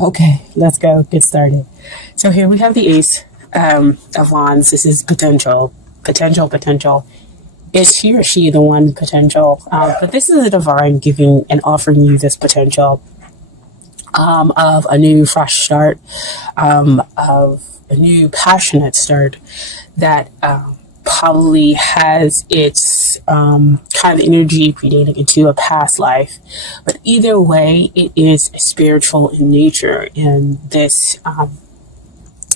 Okay, let's go get started. So here we have the Ace of Wands. This is potential. Is he or she the one potential? But this is a divine giving and offering you this potential of a new fresh start, of a new passionate start that probably has its kind of energy predating into a past life. But either way, it is spiritual in nature, in this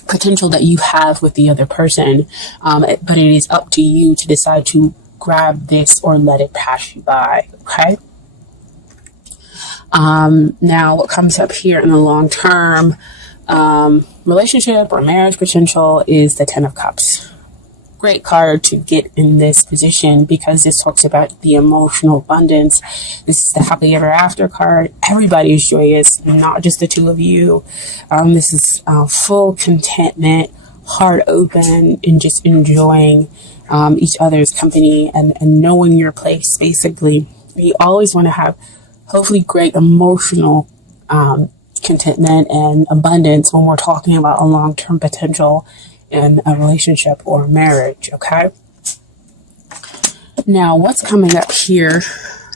potential that you have with the other person. But it is up to you to decide to grab this or let it pass you by. Okay. Now what comes up here in the long term relationship or marriage potential is the Ten of Cups. Great card to get in this position because this talks about the emotional abundance. This is the happily ever after card. Everybody is joyous, not just the two of you. This is full contentment, heart open, and just enjoying each other's company and knowing your place. Basically, you always want to have hopefully great emotional contentment and abundance when we're talking about a long-term potential in a relationship or marriage. Okay. Now, what's coming up here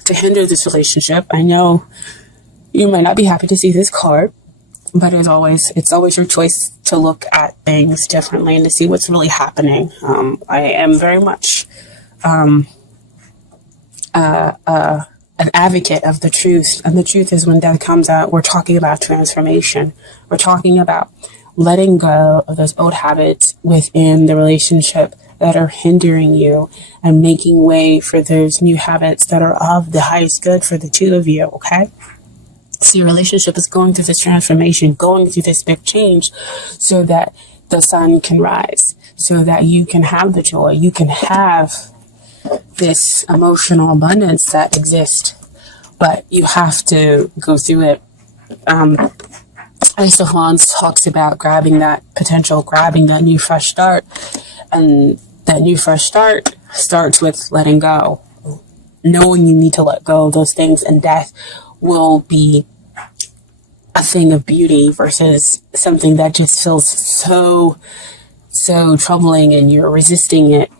to hinder this relationship? I know you might not be happy to see this card, but it's always your choice to look at things differently and to see what's really happening. I am very much an advocate of the truth, and the truth is when that comes out, we're talking about transformation. We're talking about letting go of those old habits within the relationship that are hindering you and making way for those new habits that are of the highest good for the two of you. Okay. So your relationship is going through this transformation, going through this big change so that the sun can rise, so that you can have the joy, you can have this emotional abundance that exists, but you have to go through it. Ace of Wands talks about grabbing that potential, grabbing that new fresh start. And that new fresh start starts with letting go, knowing you need to let go of those things, and death will be a thing of beauty versus something that just feels so troubling and you're resisting it,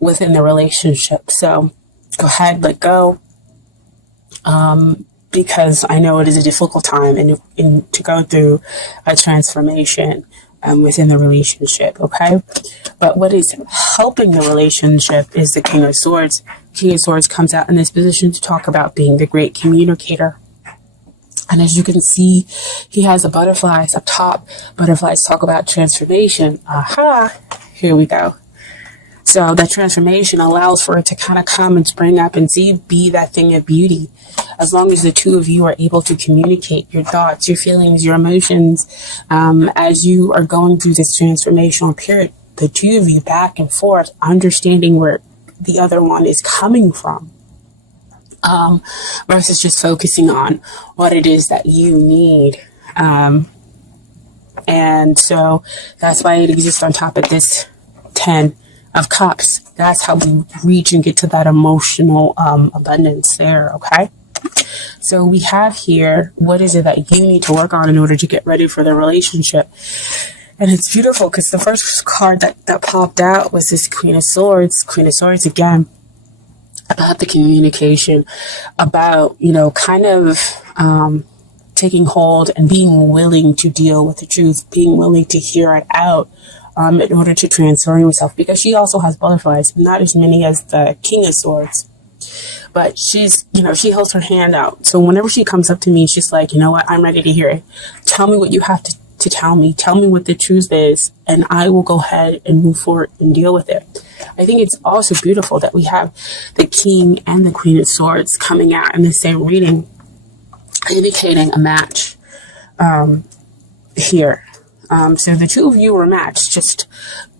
within the relationship. So go ahead, let go. Because I know it is a difficult time and to go through a transformation within the relationship, okay? But what is helping the relationship is the King of Swords. King of Swords comes out in this position to talk about being the great communicator. And as you can see, he has the butterflies up top. Butterflies talk about transformation. Aha! Here we go. So that transformation allows for it to kind of come and spring up and be that thing of beauty. As long as the two of you are able to communicate your thoughts, your feelings, your emotions, as you are going through this transformational period, the two of you back and forth, understanding where the other one is coming from, versus just focusing on what it is that you need. And so that's why it exists on top of this 10 of Cups. That's how we reach and get to that emotional abundance there. Okay. So we have here, what is it that you need to work on in order to get ready for the relationship? And it's beautiful because the first card that popped out was this Queen of Swords. Queen of Swords again, about the communication, about, kind of taking hold and being willing to deal with the truth, being willing to hear it out. In order to transform yourself, because she also has butterflies, not as many as the King of Swords, but she's, she holds her hand out. So whenever she comes up to me, she's like, you know what, I'm ready to hear it. Tell me what you have to tell me. Tell me what the truth is, and I will go ahead and move forward and deal with it. I think it's also beautiful that we have the King and the Queen of Swords coming out in the same reading, indicating a match here. So the two of you are matched, just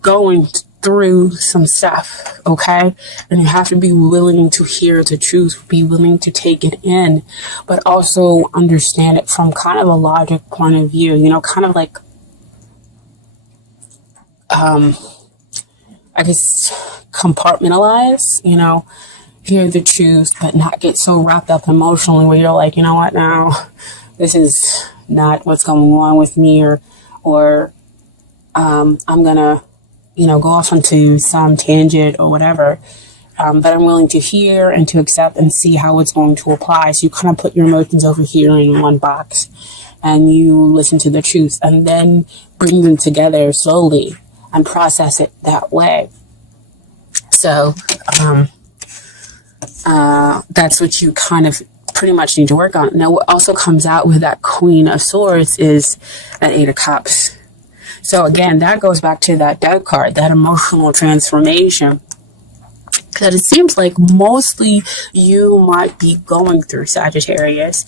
going through some stuff, okay? And you have to be willing to hear the truth, be willing to take it in, but also understand it from kind of a logic point of view, kind of like, I guess, compartmentalize, hear the truth, but not get so wrapped up emotionally where you're like, you know what now? this is not what's going on with me, or I'm gonna, go off onto some tangent or whatever. But I'm willing to hear and to accept and see how it's going to apply. So you kind of put your emotions over here in one box, and you listen to the truth, and then bring them together slowly and process it that way. So that's what you kind of pretty much need to work on. Now, what also comes out with that Queen of Swords is that Eight of Cups. So again, that goes back to that Death card, that emotional transformation that it seems like mostly you might be going through, Sagittarius,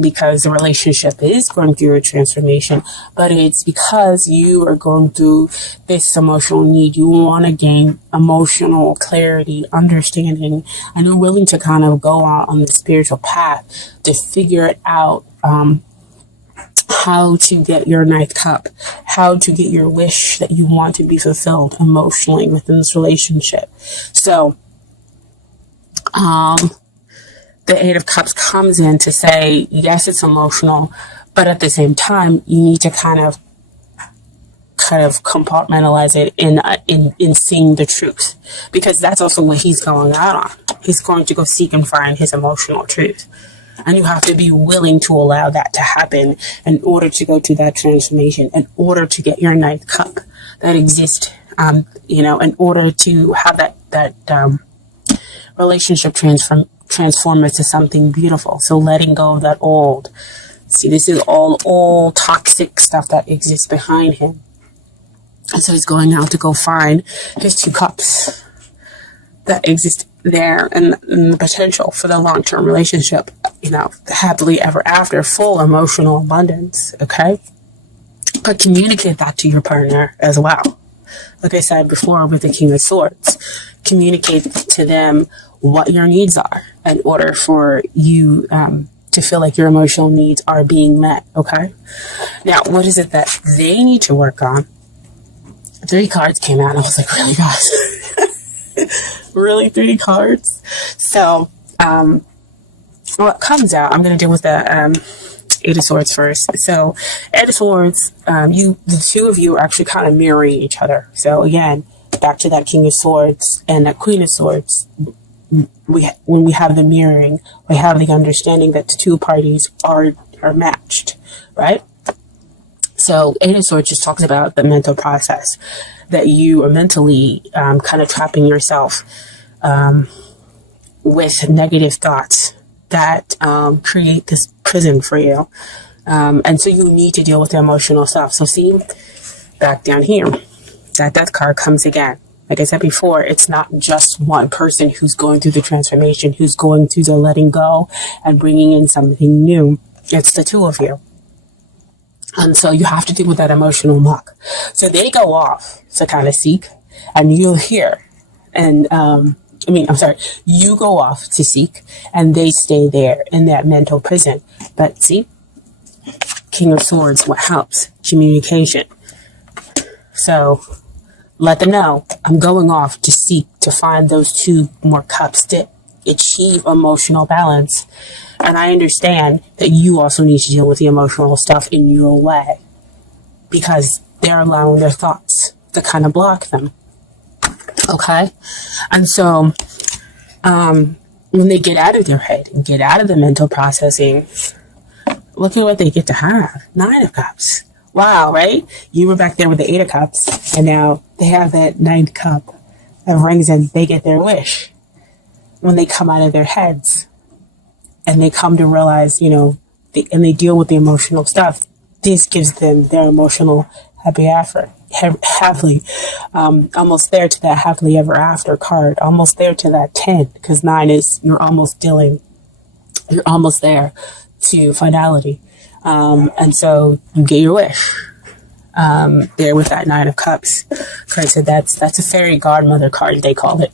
because the relationship is going through a transformation, but it's because you are going through this emotional need. You want to gain emotional clarity, understanding, and you're willing to kind of go out on the spiritual path to figure it out, how to get your ninth cup, how to get your wish that you want to be fulfilled emotionally within this relationship. So, the Eight of Cups comes in to say, yes, it's emotional, but at the same time, you need to kind of compartmentalize it in seeing the truth, because that's also what he's going out on. He's going to go seek and find his emotional truth. And you have to be willing to allow that to happen in order to go to that transformation, in order to get your ninth cup that exists, in order to have that relationship transform into something beautiful. So letting go of that old. See, this is all toxic stuff that exists behind him. And so he's going out to go find his two cups that exist there, and the potential for the long-term relationship, happily ever after, full emotional abundance, okay? But communicate that to your partner as well. Like I said before with the King of Swords, communicate to them what your needs are in order for you to feel like your emotional needs are being met, okay? Now, what is it that they need to work on? 3 cards came out, and I was like, really, guys? Really, 3 cards? So, what comes out, I'm going to deal with the Eight of Swords first. So, Eight of Swords, the two of you are actually kind of mirroring each other. So, again, back to that King of Swords and that Queen of Swords. When we have the mirroring, we have the understanding that the two parties are matched, right? So Eight of Swords just talks about the mental process, that you are mentally kind of trapping yourself with negative thoughts that create this prison for you. And so you need to deal with the emotional stuff. So see, back down here, that Death card comes again. Like I said before, it's not just one person who's going through the transformation, who's going through the letting go and bringing in something new. It's the two of you. And so you have to deal with that emotional muck. So they go off to kind of seek, and you'll hear. And, you go off to seek, and they stay there in that mental prison. But see, King of Swords, what helps? Communication. So let them know, I'm going off to seek to find those 2 more cups to achieve emotional balance. And I understand that you also need to deal with the emotional stuff in your way, because they're allowing their thoughts to kind of block them. Okay? And so, when they get out of their head and get out of the mental processing, look at what they get to have. 9 of Cups. Wow, right? You were back there with the 8 of Cups, and now they have that 9th cup that brings in, they get their wish when they come out of their heads and they come to realize, and they deal with the emotional stuff. This gives them their emotional happily, almost there to that happily ever after card, almost there to that 10, because 9 is, you're almost there to finality. And so you get your wish there with that 9 of Cups. Because that's a fairy godmother card, they call it.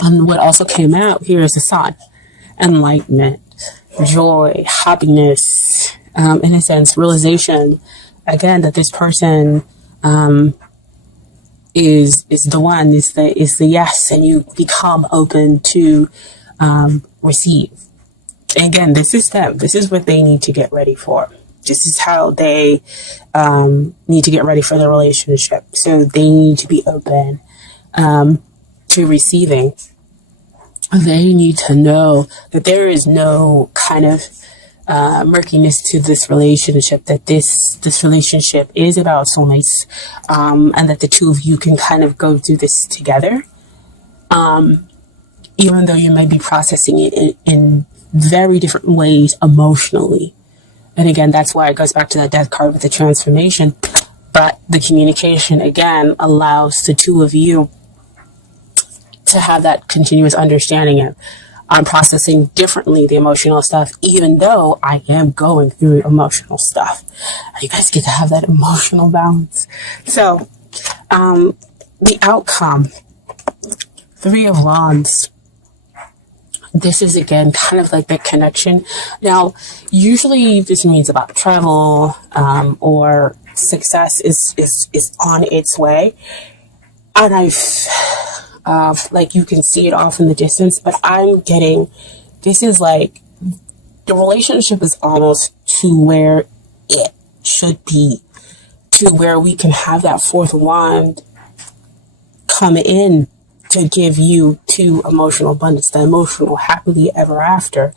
And what also came out here is the Sun. Enlightenment, joy, happiness, in a sense, realization, again, that this person is the one, is the yes, and you become open to receive And again, this is them. This is what they need to get ready for. This is how they need to get ready for the relationship. So they need to be open to receiving. They need to know that there is no kind of murkiness to this relationship, that this relationship is about soulmates, and that the two of you can kind of go through this together, even though you may be processing it in very different ways emotionally. And again, that's why it goes back to that death card with the transformation. But the communication, again, allows the two of you to have that continuous understanding of, I'm processing differently the emotional stuff, even though I am going through emotional stuff. You guys get to have that emotional balance. So, the outcome, 3 of Wands. This is, again, kind of like the connection. Now, usually this means about travel, or success is on its way. And like you can see it off in the distance, but I'm getting, this is like, the relationship is almost to where it should be, to where we can have that 4th wand come in to give you to emotional abundance, the emotional happily ever after,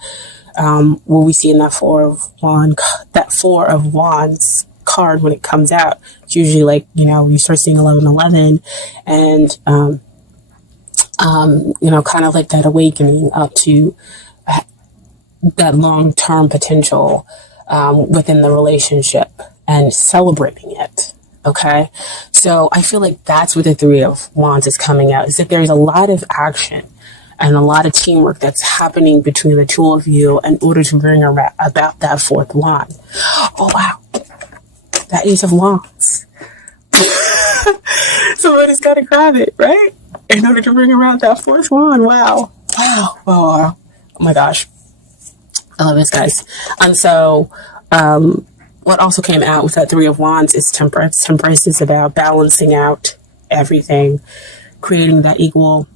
where we see in that 4 of Wands card when it comes out. It's usually like, you start seeing 1111 and, kind of like that awakening up to that long-term potential within the relationship and celebrating it. Okay, so I feel like that's what the 3 of Wands is coming out, is that there's a lot of action and a lot of teamwork that's happening between the two of you in order to bring about that 4th wand. Oh, wow. That Ace of Wands. Somebody's got to grab it, right? In order to bring around that 4th wand. Wow. Wow. Oh my gosh. I love this, guys. And so, what also came out with that 3 of Wands is Temperance. Temperance is about balancing out everything, creating that equal,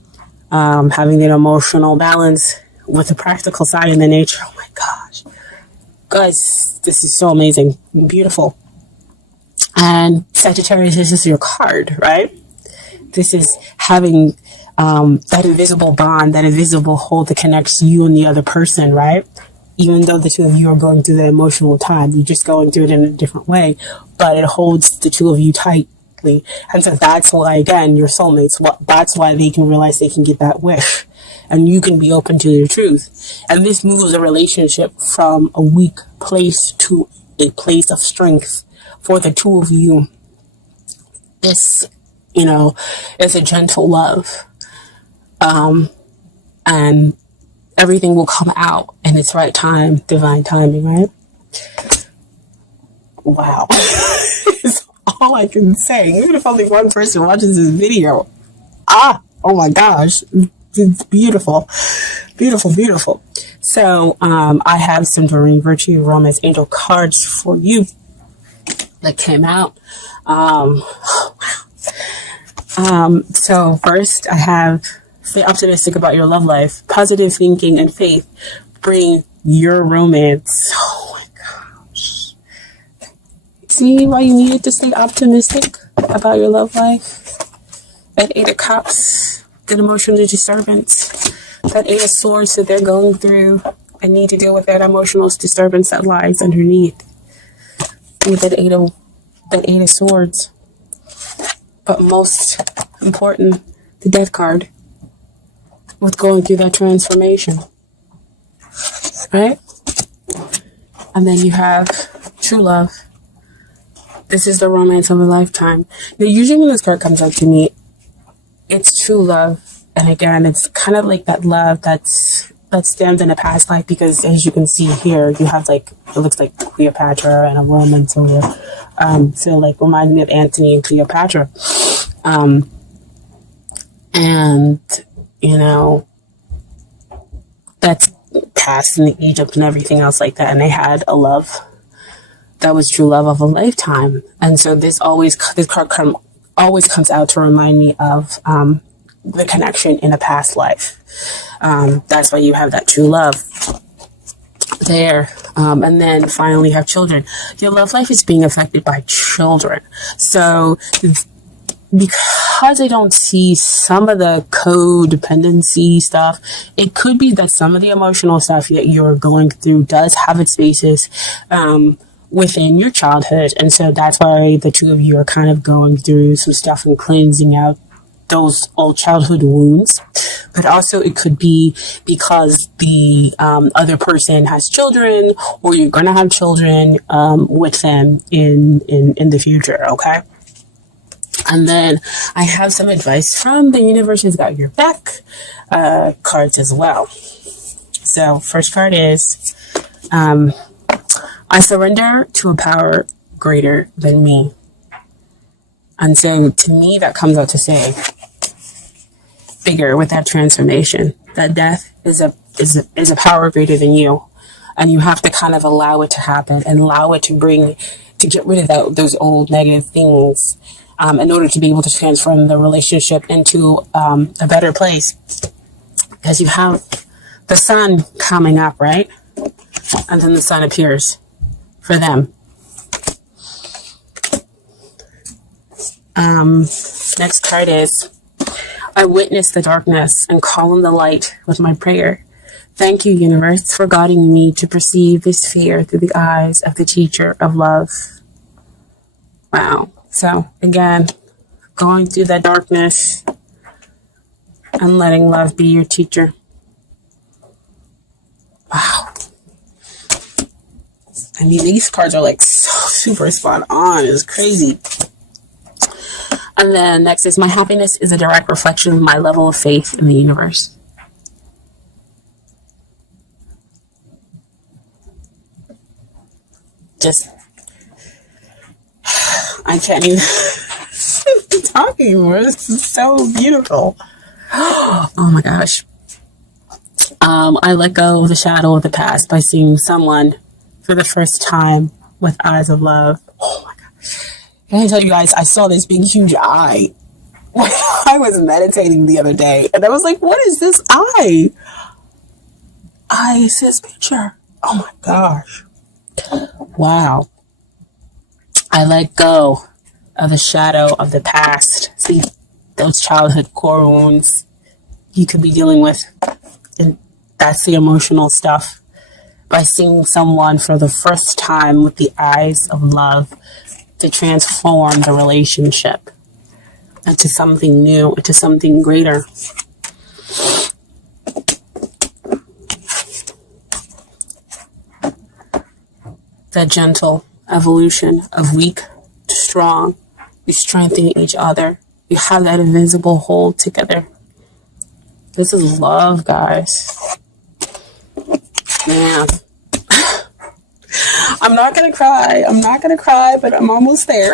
having that emotional balance with the practical side and the nature. Oh my gosh. Guys, this is so amazing. Beautiful. And Sagittarius, this is your card, right? This is having that invisible bond, that invisible hold that connects you and the other person, right? Even though the two of you are going through that emotional time, you're just going through it in a different way, but it holds the two of you tightly. And so that's why, again, your soulmates, that's why they can realize they can get that wish and you can be open to their truth. And this moves a relationship from a weak place to a place of strength for the two of you. This, it's a gentle love. And everything will come out in its right time, divine timing, right? Wow. It's all I can say. Even if only one person watches this video. Oh my gosh. It's beautiful. Beautiful, beautiful. So, I have some Doreen Virtue Romance Angel cards for you that came out. So first I have, stay optimistic about your love life. Positive thinking and faith bring your romance. Oh my gosh. See why you needed to stay optimistic about your love life? That 8 of Cups, that emotional disturbance, that 8 of Swords that they're going through and need to deal with that emotional disturbance that lies underneath. With that 8 of Swords. But most important, the Death card. With going through that transformation. Right? And then you have true love. This is the romance of a lifetime. Now, usually when this card comes out to me, it's true love. And again, it's kind of like that love that stemmed in a past life, because as you can see here, you have like, it looks like Cleopatra and a Roman soldier. So like reminds me of Antony and Cleopatra. And that's past in Egypt and everything else like that. And they had a love that was true love of a lifetime. And so this card always comes out to remind me of the connection in a past life. That's why you have that true love. there. And then finally have children. Your love life is being affected by children. So because I don't see some of the codependency stuff, it could be that some of the emotional stuff that you're going through does have its basis within your childhood. And so that's why the two of you are kind of going through some stuff and cleansing out those old childhood wounds. But also it could be because the other person has children, or you're going to have children with them in the future, okay? And then I have some advice from the universe has got your back cards as well. So first card is, I surrender to a power greater than me. And so to me, that comes out to say, bigger with that transformation, that death is a power greater than you. And you have to kind of allow it to happen and allow it to get rid of those old negative things in order to be able to transform the relationship into a better place. Because you have the sun coming up, right? And then the sun appears for them. Next card is, I witness the darkness and call in the light with my prayer. Thank you, universe, for guiding me to perceive this fear through the eyes of the teacher of love. Wow. So again, going through that darkness and letting love be your teacher. Wow. I mean, these cards are like so super spot on. It's crazy. And then next is, my happiness is a direct reflection of my level of faith in the universe. Just, I can't even be talking anymore. This is so beautiful. Oh my gosh. I let go of the shadow of the past by seeing someone for the first time with eyes of love. Oh my gosh. Can I tell you guys, I saw this big, huge eye when I was meditating the other day. And I was like, what is this eye? I see this picture. Oh my gosh. Wow. I let go of the shadow of the past. See, those childhood core wounds you could be dealing with. And that's the emotional stuff. By seeing someone for the first time with the eyes of love, to transform the relationship into something new, into something greater. The gentle evolution of weak to strong. We strengthen each other. We have that invisible hold together. This is love, guys. Man. I'm not going to cry. I'm not going to cry, but I'm almost there.